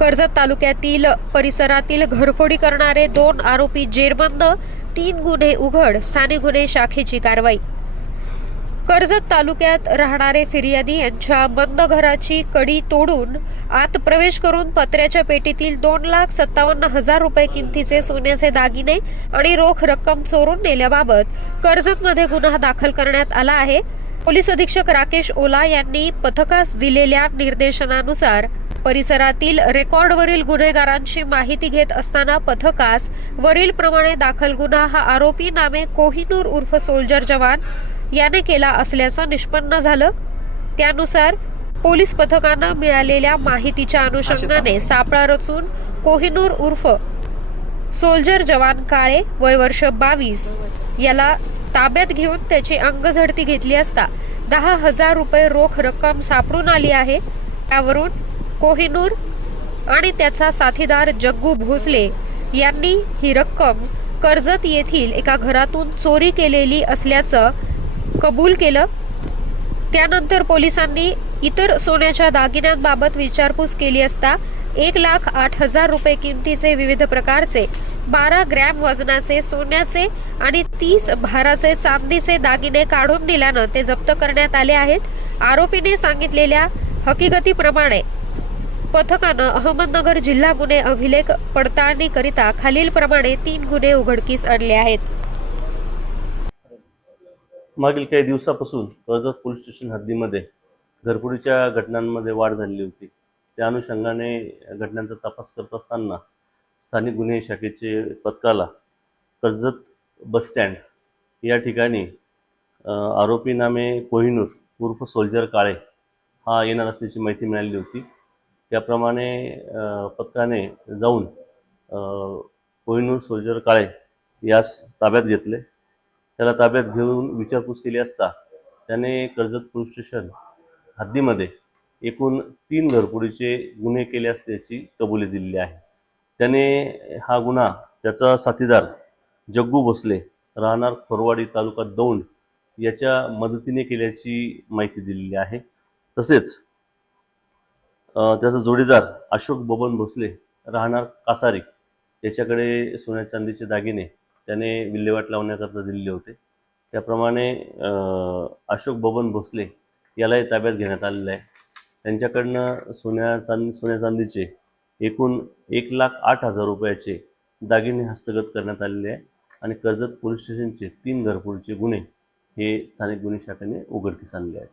कर्जत तालुक्यातील परिसरातील घरफोडी करणारे 2 आरोपी जेरबंद, 3 गुन्हे उघड, स्थानिक गुन्हे शाखेची कारवाई। कर्जत तालुक्यात राहणारे फिर्यादी यांच्या बंद घराची कडी तोडून आत प्रवेश करून पत्र्याच्या पेटीतील 2,57,000 रुपये किमतीचे सोन्याचे दागिने आणि रोख रक्कम चोरून नेल्याबाबत कर्जतमध्ये गुन्हा दाखल करण्यात आला आहे। पोलीस अधीक्षक राकेश ओला यांनी पथकास दिलेल्या निर्देशनानुसार परिसरातील रेकॉर्डवरील गुन्हेगारांची माहिती घेत असताना पथकास वरील प्रमाणे दाखल गुन्हा हा आरोपी नामे कोहिनूर उर्फ सोल्जर जवान याने केला असल्याचं निष्पन्न झालं। त्यानुसार पोलीस पथकानं मिळालेल्या माहितीच्या अनुषंगाने सापळा रचून कोहिनूर उर्फ सोल्जर जवान काळे वय वर्ष 22 याला ताब्यात घेऊन त्याची अंगझडती घेतली असता 10,000 रुपये रोख रक्कम सापडून आली आहे। त्यावरून कोहिनूर आणि त्याचा साथीदार जग्गू भोसले यांनी ही रक्कम कर्जत येथील एका घरातून चोरी केलेली असल्याचं कबूल केलं। त्यानंतर पोलिसांनी इतर सोन्याच्या दागिन्यांबाबत विचारपूस केली असता 1,08,000 रुपये किमतीचे विविध प्रकारचे 12 ग्रॅम वजनाचे सोन्याचे आणि 30 भाराचे चांदीचे दागिने काढून दिल्यानं ते जप्त करण्यात आले आहेत। आरोपीने सांगितलेल्या हकीकतीप्रमाणे पथकानं अहमदनगर जिल्हा गुन्हे अभिलेख पडताळणी करिता खालीलप्रमाणे 3 गुन्हे उघडकीस आणले आहेत। मागील काही दिवसापासून कर्जत पोलीस स्टेशन हद्दीमध्ये घरफोडीच्या घटनांमध्ये वाढ झालेली होती। त्या अनुषंगाने घटनांचा तपास करत असताना स्थानिक गुन्हे शाखेचे पथकाला कर्जत बस स्टँड या ठिकाणी आरोपी नामे कोहिनूर उर्फ सोल्जर काळे हा येणार असल्याची माहिती मिळाली होती। त्याप्रमाणे पथकाने जाऊन कोहिनूर सोल्जर काळे यास ताब्यात घेतले। त्याला ताब्यात घेऊन विचारपूस केली असता त्याने कर्जत पोलीस स्टेशन हद्दीमध्ये एकूण 3 घरफोडीचे गुन्हे केले असल्याची कबुली दिलेली आहे। त्याने हा गुन्हा त्याचा साथीदार जग्गू भोसले राहणार खोरवाडी तालुका दौंड याच्या मदतीने केल्याची माहिती दिलेली आहे। तसेच त्याचा जोडीदार अशोक बबन भोसले राहणार कासारी याच्याकडे सोन्या चांदीचे दागिने त्याने विल्हेवाट लावण्याकरता दिलेले होते। त्याप्रमाणे अशोक बबन भोसले यालाही ताब्यात घेण्यात आलेलं आहे। त्यांच्याकडनं सोन्या चांदीचे एकूण 1,08,000 रुपयाचे दागिने हस्तगत करण्यात आलेले आहे आणि कर्जत पोलीस स्टेशनचे 3 घरफोडीचे गुन्हे हे स्थानिक गुन्हे शाखेने उघडकीस आणले आहेत।